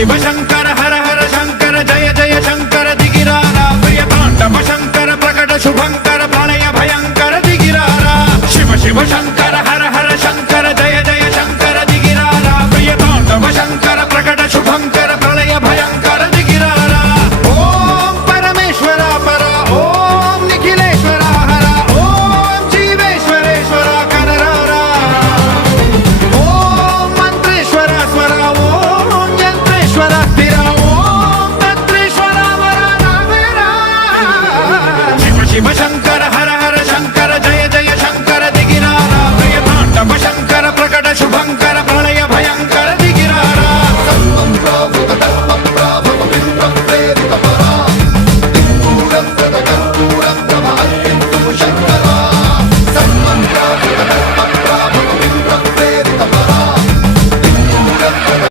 शिव शंकर हर हर शंकर जय जय शंकर दिगिरारा प्रिय तांडव शंकर प्रकट शुभंकर प्रलय भयंकर दिगिरारा शिव शिव शंकर